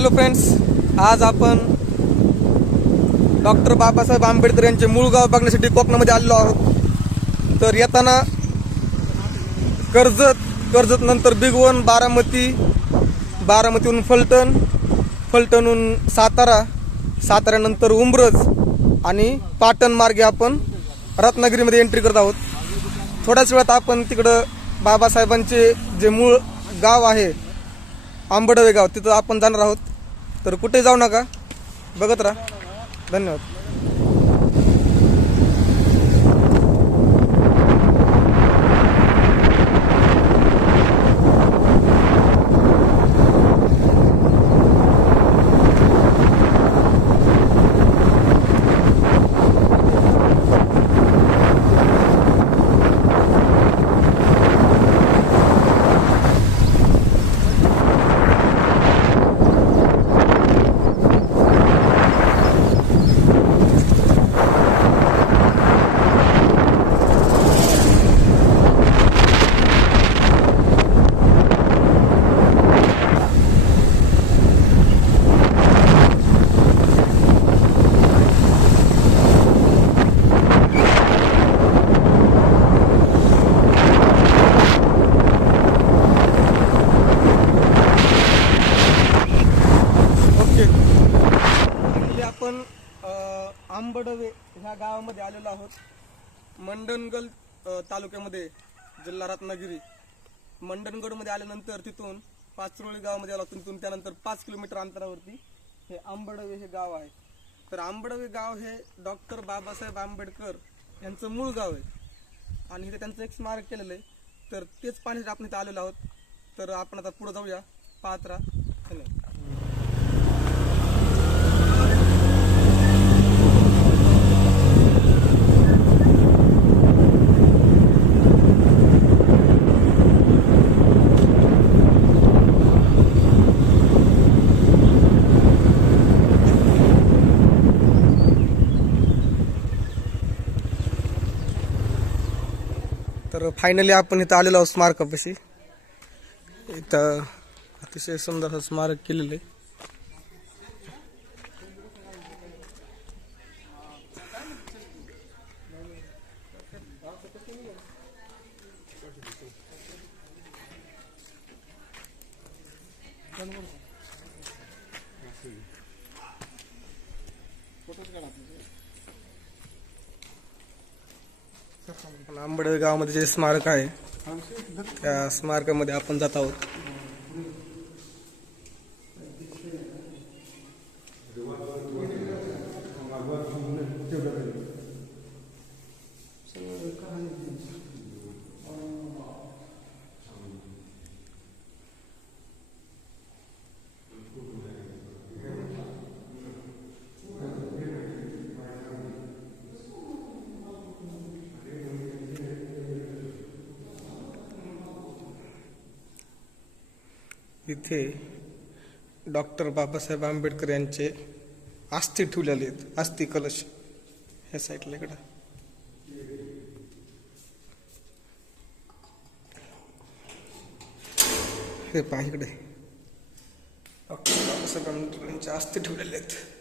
Hello friends आज आपण doctor Babasaheb Ambedkar यांचे मूळ गाव बघण्यासाठी कोकणामध्ये आलेलो आहोत. तर येताना कर्जत कर्जत नंतर बिगवन बारामती बारामतीहून फलटण फलटणहून सातारा साताऱ्यानंतर उंब्रज आणि पाटण मार्गे आपण रत्नागिरीमध्ये एंट्री करत आहोत. थोड्याच वेळात आपण तिकडं बाबासाहेबांचे जे मूळ गाव आहे आंबडवे गाव तिथं आपण जाणार आहोत. तर कुठे जाऊ नका? बघत राहा. धन्यवाद. आंबडवे ह्या गावामध्ये आलेलो आहोत. मंडणगड तालुक्यामध्ये जिल्हा रत्नागिरी. मंडणगडमध्ये आल्यानंतर तिथून पाचरोळी गावामध्ये आलो. तिथून त्यानंतर पाच किलोमीटर अंतरावरती हे आंबडवे हे गाव आहे. तर आंबडवे गाव हे डॉक्टर बाबासाहेब आंबेडकर यांचं मूळ गाव आहे. आणि इथे त्यांचं एक स्मारक केलेलं आहे. तर तेच पाणी आपण इथे आलेलो आहोत. तर आपण आता पुढे जाऊया. पाहत राहा. धन्यवाद. तर फायनली आपण इथं आलेलो आहोत स्मारकापाशी. इथं अतिशय सुंदर असं स्मारक केलेलं आहे. आपण आंबडे गावामध्ये जे स्मारक आहे त्या स्मारकामध्ये आपण जात आहोत. इथे डॉक्टर बाबासाहेब आंबेडकर यांचे अस्थि ठेवलेले आहेत. अस्थि कलश. ह्या साईडला इकडं. हे पहा इकडे. डॉक्टर बाबासाहेब आंबेडकर यांचे अस्थि ठेवलेले आहेत.